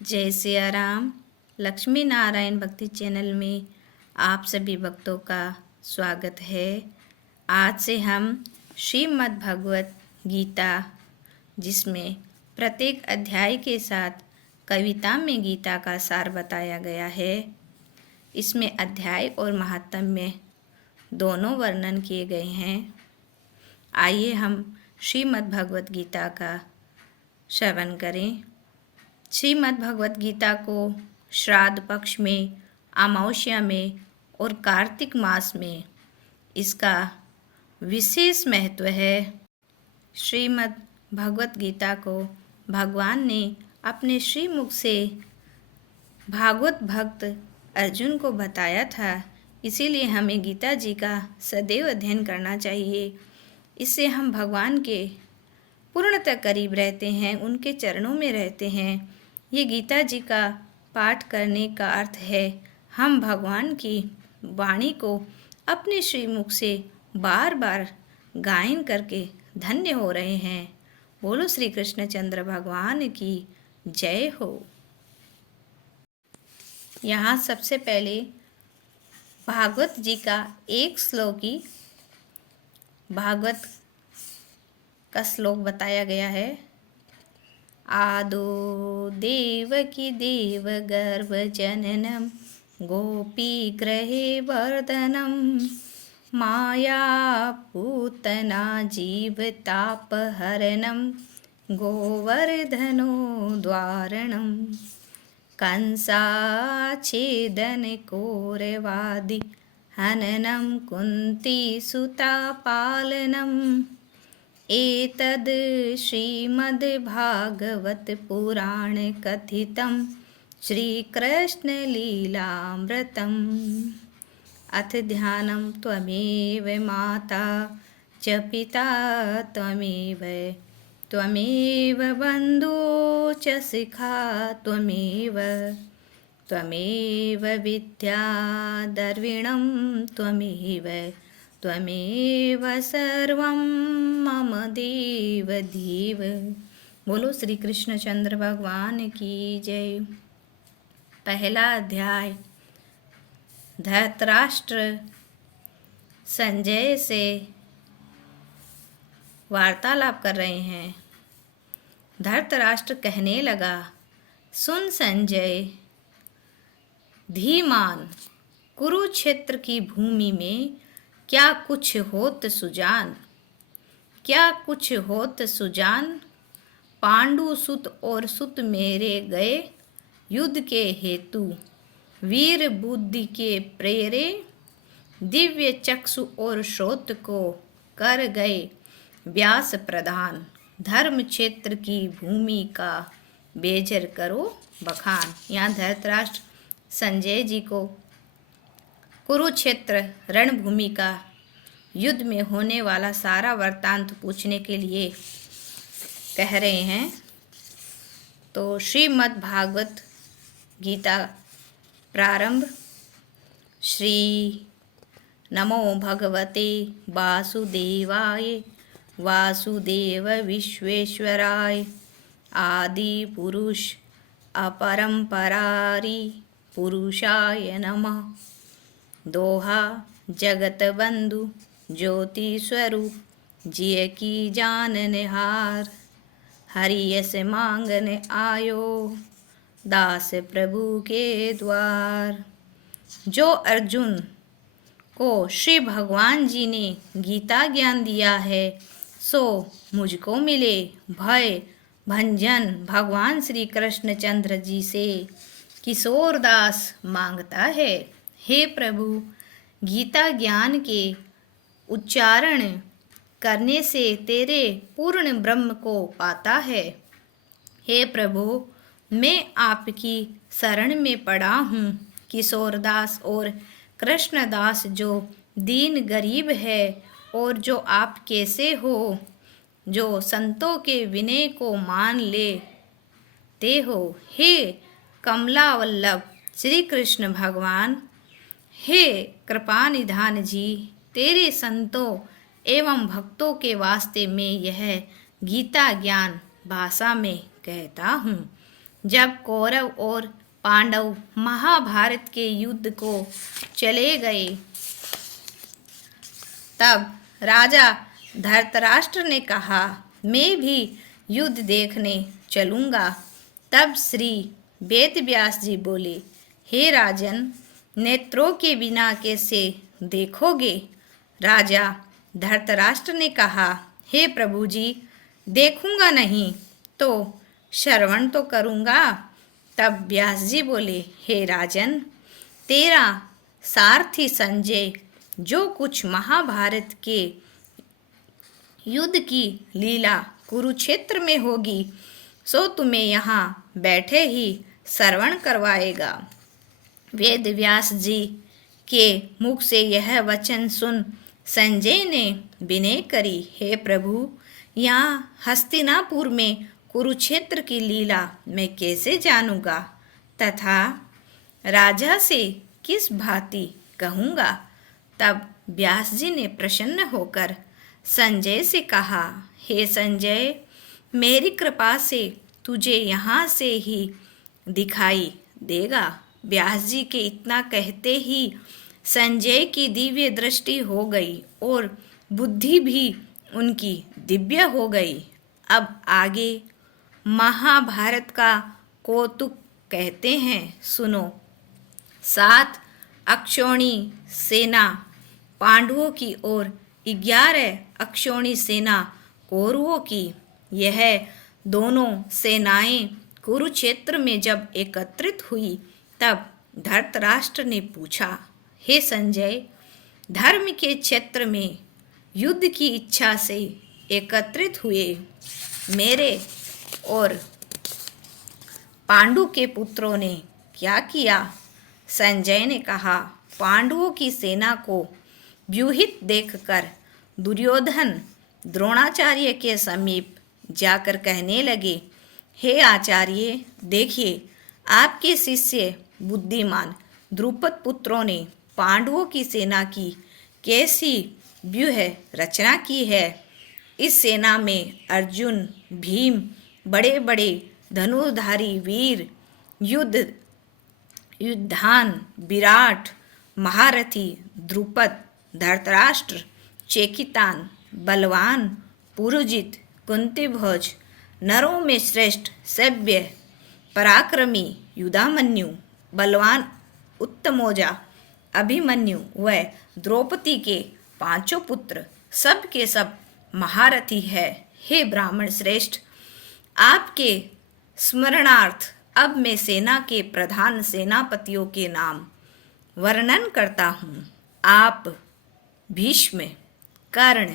जय सिया राम। लक्ष्मी नारायण भक्ति चैनल में आप सभी भक्तों का स्वागत है। आज से हम श्रीमद् भगवत गीता, जिसमें प्रत्येक अध्याय के साथ कविता में गीता का सार बताया गया है, इसमें अध्याय और महात्म्य दोनों वर्णन किए गए हैं। आइए हम श्रीमद् भगवत गीता का श्रवण करें। श्रीमद् भगवत गीता को श्राद्ध पक्ष में, अमावस्या में और कार्तिक मास में इसका विशेष महत्व है। श्रीमद् भगवत गीता को भगवान ने अपने श्रीमुख से भागवत भक्त अर्जुन को बताया था, इसीलिए हमें गीता जी का सदैव अध्ययन करना चाहिए। इससे हम भगवान के पूर्णतः करीब रहते हैं, उनके चरणों में रहते हैं। ये गीता जी का पाठ करने का अर्थ है हम भगवान की वाणी को अपने श्रीमुख से बार बार गायन करके धन्य हो रहे हैं। बोलो श्री कृष्णचंद्र भगवान की जय हो। यहाँ सबसे पहले भागवत जी का एक श्लोकी भागवत का श्लोक बताया गया है। आदो देवकी देव गर्भ जननम गोपी ग्रहे वर्धनम माया पूतना जीवतापहरणम गोवर्धनो द्वारणम कंसाच्छेदन कौरवादि हननम कुंती सुता पालनम एतद् श्रीमद्भागवत पुराण कथितं श्रीकृष्णलीलामृतम्। अथ ध्यानं त्वमेव माता च पिता त्वमेव बन्धु च सखा त्वमेव विद्या द्रविणं त्वमेव सर्वं मम देव देव। बोलो श्री कृष्णचंद्र भगवान की जय। पहला अध्याय। धृतराष्ट्र संजय से वार्तालाप कर रहे हैं। धृतराष्ट्र कहने लगा, सुन संजय धीमान, कुरुक्षेत्र की भूमि में क्या कुछ होत सुजान, पांडु सुत और सुत मेरे गए युद्ध के हेतु, वीर बुद्धि के प्रेरे, दिव्य चक्षु और श्रोत को कर गए व्यास प्रधान, धर्म क्षेत्र की भूमि का बेजर करो बखान। यहाँ धृतराष्ट्र संजय जी को कुरुक्षेत्र रणभूमि का युद्ध में होने वाला सारा वृत्तांत पूछने के लिए कह रहे हैं। तो श्रीमद् भागवत गीता प्रारंभ। श्री नमो भगवते वासुदेवाय वासुदेव विश्वेश्वराय आदि पुरुष अपरंपरारि पुरुषाय नमः। दोहा जगत बंधु ज्योति स्वरूप जिय की जाननहार, हरि यस मांगन आयो दास प्रभु के द्वार। जो अर्जुन को श्री भगवान जी ने गीता ज्ञान दिया है, सो मुझको मिले भय भंजन भगवान श्री कृष्णचंद्र जी से किशोर दास मांगता है। हे प्रभु, गीता ज्ञान के उच्चारण करने से तेरे पूर्ण ब्रह्म को पाता है। हे प्रभु, मैं आपकी शरण में पड़ा हूँ। किशोरदास और कृष्णदास जो दीन गरीब है और जो आप कैसे हो, जो संतों के विनय को मान लेते हो। हे कमलावल्लभ श्री कृष्ण भगवान, हे कृपा निधान जी, तेरे संतों एवं भक्तों के वास्ते में यह गीता ज्ञान भाषा में कहता हूँ। जब कौरव और पांडव महाभारत के युद्ध को चले गए, तब राजा धृतराष्ट्र ने कहा, मैं भी युद्ध देखने चलूँगा। तब श्री वेदव्यास जी बोले, हे राजन, नेत्रों के बिना कैसे देखोगे? राजा धृतराष्ट्र ने कहा, हे प्रभु जी, देखूंगा नहीं तो श्रवण तो करूँगा। तब व्यास जी बोले, हे राजन, तेरा सारथी संजय जो कुछ महाभारत के युद्ध की लीला कुरुक्षेत्र में होगी, सो तुम्हें यहाँ बैठे ही श्रवण करवाएगा। वेद व्यास जी के मुख से यह वचन सुन संजय ने विनय करी, हे प्रभु, यहाँ हस्तिनापुर में कुरुक्षेत्र की लीला मैं कैसे जानूँगा तथा राजा से किस भांति कहूँगा? तब व्यास जी ने प्रसन्न होकर संजय से कहा, हे संजय, मेरी कृपा से तुझे यहाँ से ही दिखाई देगा। व्यास जी के इतना कहते ही संजय की दिव्य दृष्टि हो गई और बुद्धि भी उनकी दिव्य हो गई। अब आगे महाभारत का कौतुक कहते हैं, सुनो। 7 अक्षौणी सेना पांडवों की और 11 अक्षौणी सेना कौरवों की। यह दोनों सेनाएं कुरुक्षेत्र में जब एकत्रित हुई, तब धृतराष्ट्र ने पूछा, हे संजय, धर्म के क्षेत्र में युद्ध की इच्छा से एकत्रित हुए मेरे और पांडु के पुत्रों ने क्या किया? संजय ने कहा, पांडवों की सेना को व्यूहित देखकर दुर्योधन द्रोणाचार्य के समीप जाकर कहने लगे, हे आचार्य, देखिए, आपके शिष्य बुद्धिमान द्रुपद पुत्रों ने पांडवों की सेना की कैसी व्यूह रचना की है। इस सेना में अर्जुन, भीम, बड़े बड़े धनुर्धारी वीर, युद्धान, विराट, महारथी, द्रुपद, धृतराष्ट्र, चेकितान, बलवान, पुरुजित, कुंतीभोज, नरों में श्रेष्ठ, सभ्य, पराक्रमी, युधामन्यु, बलवान उत्तमोजा, अभिमन्यु व द्रौपदी के 5 पुत्र, सब के सब महारथी है। हे ब्राह्मण श्रेष्ठ, आपके स्मरणार्थ अब मैं सेना के प्रधान सेनापतियों के नाम वर्णन करता हूँ। आप भीष्म, कर्ण,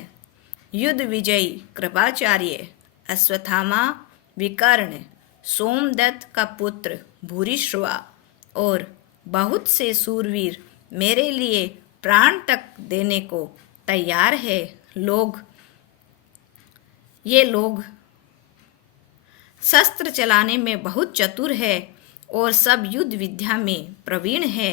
युद्ध विजयी कृपाचार्य, अश्वत्थामा, विकर्ण, सोमदत्त का पुत्र भूरिश्रवा और बहुत से सूरवीर मेरे लिए प्राण तक देने को तैयार है। ये लोग शस्त्र चलाने में बहुत चतुर है और सब युद्ध विद्या में प्रवीण है।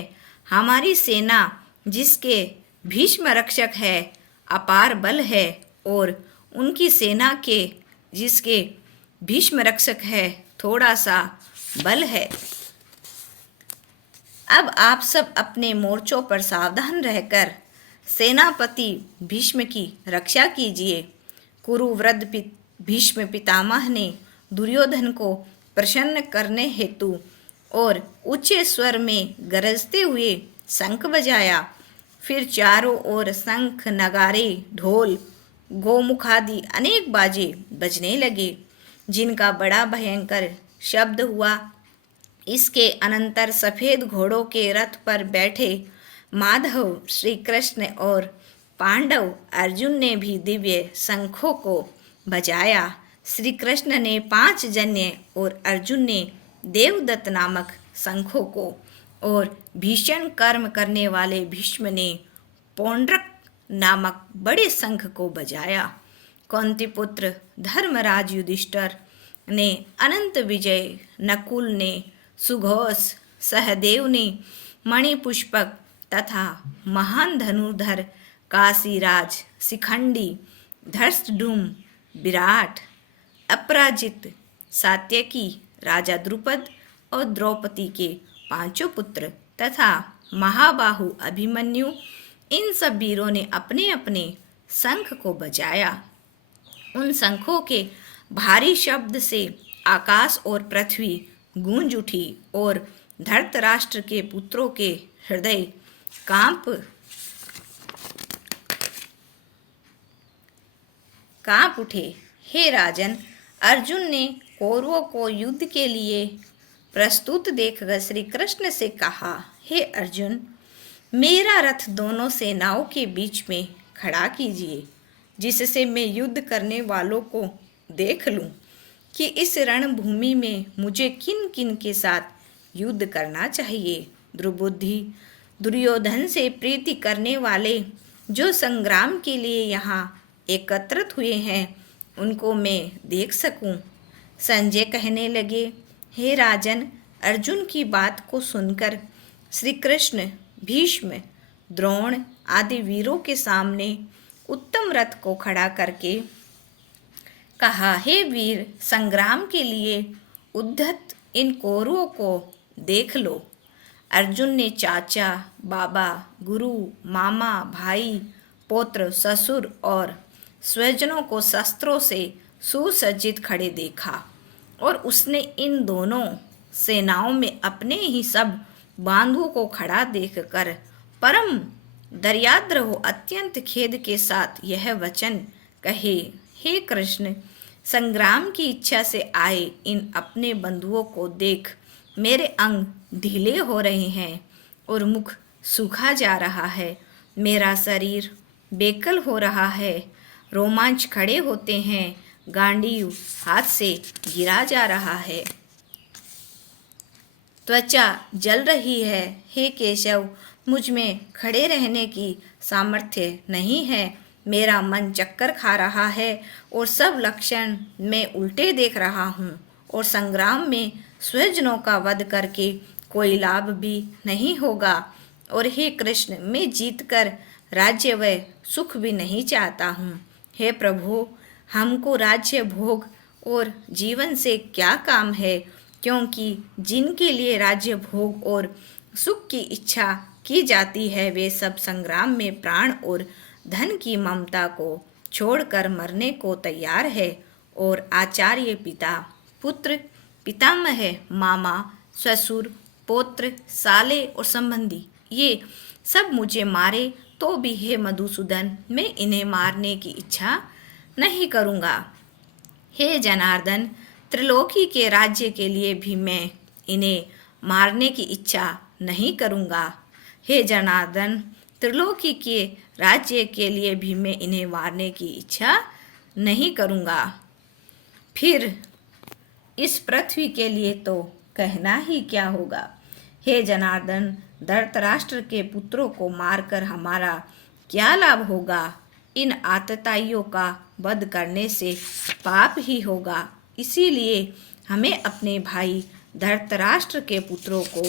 हमारी सेना जिसके भीष्म रक्षक है, अपार बल है, और उनकी सेना के जिसके भीष्म रक्षक है, थोड़ा सा बल है। अब आप सब अपने मोर्चों पर सावधान रहकर सेनापति भीष्म की रक्षा कीजिए। कुरुवृद्ध भीष्म पितामह ने दुर्योधन को प्रसन्न करने हेतु और ऊंचे स्वर में गरजते हुए शंख बजाया। फिर चारों ओर शंख, नगारे, ढोल, गोमुखादि अनेक बाजे बजने लगे, जिनका बड़ा भयंकर शब्द हुआ। इसके अनंतर सफ़ेद घोड़ों के रथ पर बैठे माधव, श्री कृष्ण और पांडव अर्जुन ने भी दिव्य शंखों को बजाया। श्री कृष्ण ने 5 जन्य और अर्जुन ने देवदत्त नामक शंखों को, और भीषण कर्म करने वाले भीष्म ने पौंड्रक नामक बड़े शंख को बजाया। कुंती पुत्र धर्मराज युधिष्ठिर ने अनंत विजय, नकुल ने सुघोष, सहदेव ने मणिपुष्पक तथा महान धनुर्धर काशीराज, शिखंडी, धृष्टद्युम्न, विराट, अपराजित, सात्यकी, राजा द्रुपद और द्रौपदी के 5 पुत्र तथा महाबाहु अभिमन्यु, इन सब वीरों ने अपने अपने शंख को बजाया। उन शंखों के भारी शब्द से आकाश और पृथ्वी गूंज उठी और धृतराष्ट्र के पुत्रों के हृदय कांप उठे। हे राजन, अर्जुन ने कौरवों को युद्ध के लिए प्रस्तुत देखकर श्री कृष्ण से कहा, हे अर्जुन, मेरा रथ दोनों सेनाओं के बीच में खड़ा कीजिए, जिससे मैं युद्ध करने वालों को देख लूं कि इस रणभूमि में मुझे किन किन के साथ युद्ध करना चाहिए। द्रुबुद्धि, दुर्योधन से प्रीति करने वाले जो संग्राम के लिए यहाँ एकत्रित हुए हैं, उनको मैं देख सकूं। संजय कहने लगे, हे राजन, अर्जुन की बात को सुनकर श्री कृष्ण भीष्म, द्रोण आदि वीरों के सामने उत्तम रथ को खड़ा करके कहा, हे वीर, संग्राम के लिए उद्धत इन कौरवों को देख लो। अर्जुन ने चाचा, बाबा, गुरु, मामा, भाई, पौत्र, ससुर और स्वजनों को शस्त्रों से सुसज्जित खड़े देखा और उसने इन दोनों सेनाओं में अपने ही सब बांधुओं को खड़ा देखकर परम दर्याद्र हो अत्यंत खेद के साथ यह वचन कहे, हे कृष्ण, संग्राम की इच्छा से आए इन अपने बंधुओं को देख मेरे अंग ढीले हो रहे हैं और मुख सूखा जा रहा है। मेरा शरीर बेकल हो रहा है, रोमांच खड़े होते हैं, गांडीव हाथ से गिरा जा रहा है, त्वचा जल रही है। हे केशव, मुझ में खड़े रहने की सामर्थ्य नहीं है। मेरा मन चक्कर खा रहा है और सब लक्षण मैं उल्टे देख रहा हूँ और संग्राम में स्वजनों का वध करके कोई लाभ भी नहीं होगा। और हे कृष्ण, मैं जीतकर राज्य व सुख भी नहीं चाहता हूँ। हे प्रभु, हमको राज्य भोग और जीवन से क्या काम है, क्योंकि जिनके लिए राज्य भोग और सुख की इच्छा की जाती है, वे सब संग्राम में प्राण और धन की ममता को छोड़कर मरने को तैयार है। और आचार्य, पिता, पुत्र, पितामह, मामा, ससुर, पौत्र, साले और संबंधी, ये सब मुझे मारे तो भी हे मधुसूदन, मैं इन्हें मारने की इच्छा नहीं करूँगा। हे जनार्दन, त्रिलोकी के राज्य के लिए भी मैं इन्हें मारने की इच्छा नहीं करूँगा। हे जनार्दन, त्रिलोकी के राज्य के लिए भी मैं इन्हें मारने की इच्छा नहीं करूँगा। फिर इस पृथ्वी के लिए तो कहना ही क्या होगा। हे जनार्दन, धृतराष्ट्र के पुत्रों को मारकर हमारा क्या लाभ होगा। इन आतताइयों का वध करने से पाप ही होगा। इसीलिए हमें अपने भाई धृतराष्ट्र के पुत्रों को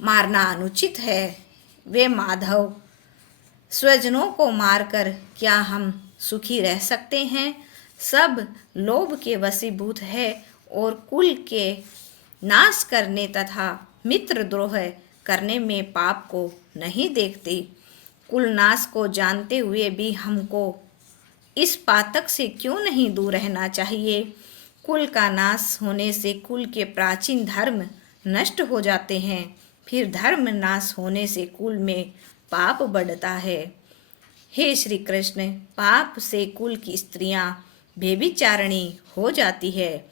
मारना अनुचित है। वे माधव, स्वजनों को मारकर क्या हम सुखी रह सकते हैं। सब लोभ के वशीभूत है और कुल के नाश करने तथा मित्रद्रोह करने में पाप को नहीं देखते। कुल नाश को जानते हुए भी हमको इस पातक से क्यों नहीं दूर रहना चाहिए। कुल का नाश होने से कुल के प्राचीन धर्म नष्ट हो जाते हैं, फिर धर्म नाश होने से कुल में पाप बढ़ता है। हे श्री कृष्ण, पाप से कुल की स्त्रियां व्यभिचारिणी हो जाती है,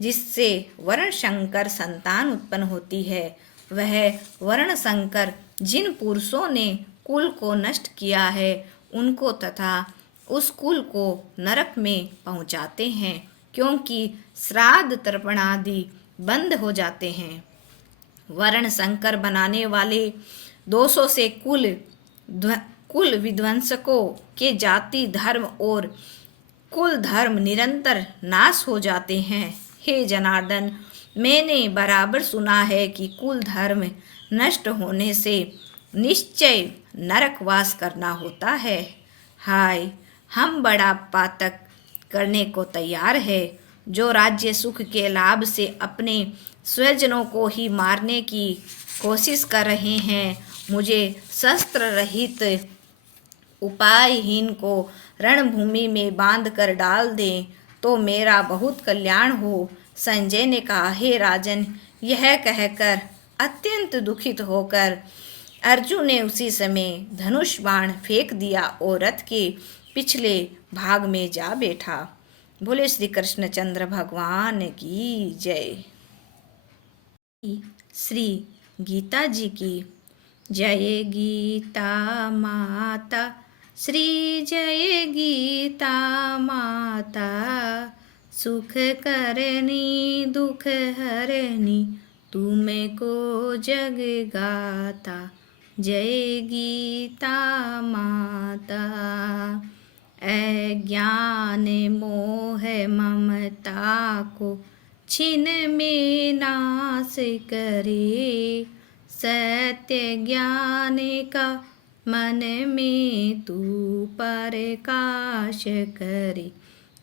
जिससे वर्ण संकर संतान उत्पन्न होती है। वह वर्ण संकर जिन पुरुषों ने कुल को नष्ट किया है, उनको तथा उस कुल को नरक में पहुंचाते हैं, क्योंकि श्राद्ध तर्पण आदि बंद हो जाते हैं। वर्ण संकर बनाने वाले दोषों से कुल विध्वंसकों के जाति धर्म और कुल धर्म निरंतर नाश हो जाते हैं। हे जनार्दन, मैंने बराबर सुना है कि कुल धर्म नष्ट होने से निश्चय नरकवास करना होता है। हाय, हम बड़ा पातक करने को तैयार है। जो राज्य सुख के लाभ से अपने स्वजनों को ही मारने की कोशिश कर रहे हैं, मुझे शस्त्र रहित उपायहीन को रणभूमि में बांध कर डाल दें तो मेरा बहुत कल्याण हो। संजय ने कहा, हे राजन, यह कहकर अत्यंत दुखित होकर अर्जुन ने उसी समय धनुष बाण फेंक दिया और रथ के पिछले भाग में जा बैठा। बोले श्री कृष्णचंद्र भगवान की जय। श्री गीता जी की जय। गीता माता श्री जय गीता माता, सुख करनी दुख हरनी तुम्हें को जग गाता। जय गीता माता। अज्ञान मोह ममता को छिन में नाश करे, सत्य ज्ञान का मन में तू प्रकाश करे।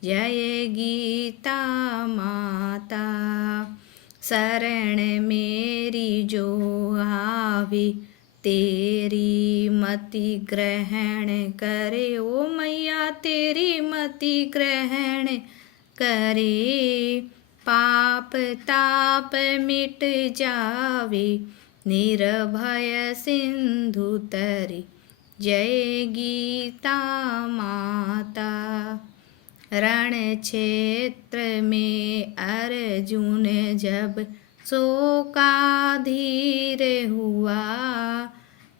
जय गीता माता। शरण मेरी जो आवे, तेरी मति ग्रहण करे। ओ मैया तेरी मति ग्रहण करे, पाप ताप मिट जावे, निर्भय सिंधु तरे। जय गीता माता। रण क्षेत्र में अर्जुन जब शोकाधीर हुआ,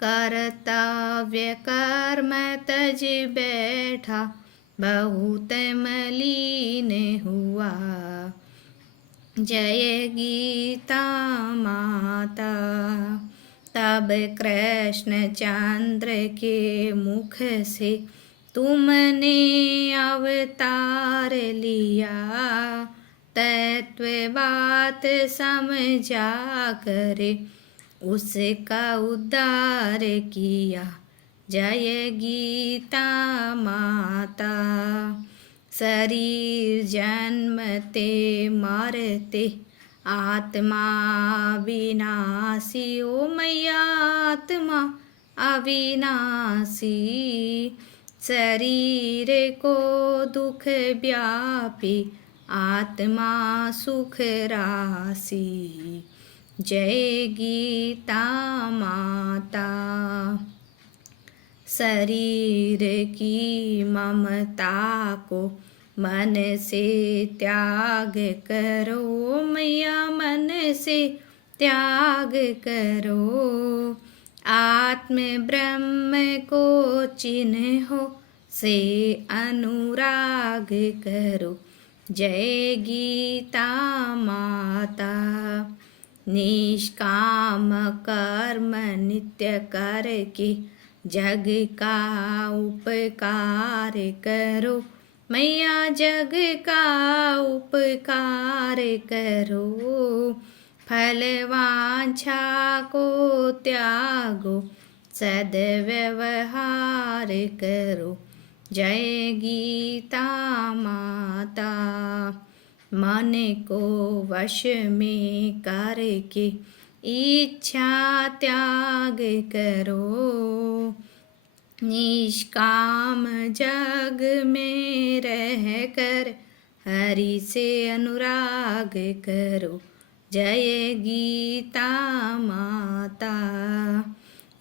कर्तव्य कर्म तज बैठा, बहुत मलीन हुआ। जय गीता माता। तब कृष्ण चंद्र के मुख से तुमने अवतार लिया, तत्व बात समझा करे उसका उद्धार किया। जय गीता माता। शरीर जन्मते मरते आत्मा विनाशी, ओ मैया आत्मा अविनाशी, शरीर को दुख व्यापी, आत्मा सुख राशि। जय गीता माता। शरीर की ममता को मन से त्याग करो, मैया मन से त्याग करो, आत्म ब्रह्म को चिन्हो से अनुराग करो। जय गीता माता। निष्काम कर्म नित्य करके जग का उपकार करो, मैया जग का उपकार करो, फल वांछा को त्यागो, सद्व्यवहार करो। जय गीता माता। मन को वश में करके इच्छा त्याग करो, निष्काम जग में रहकर हरि से अनुराग करो। जय गीता माता।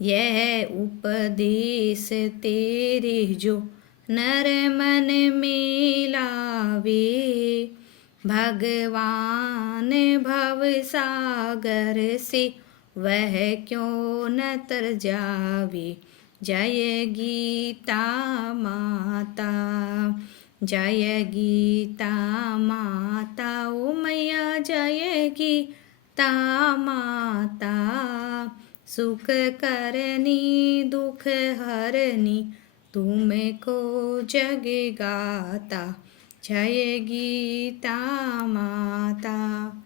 यह उपदेश तेरे जो नर मन में लावे, भगवान भव सागर से वह क्यों न तर जावे। जय गीता माता। जय गीता माता। ओ मैया जय गीता माता। सुख करनी दुख हरनी तुमको जग गाता। जय गीता माता।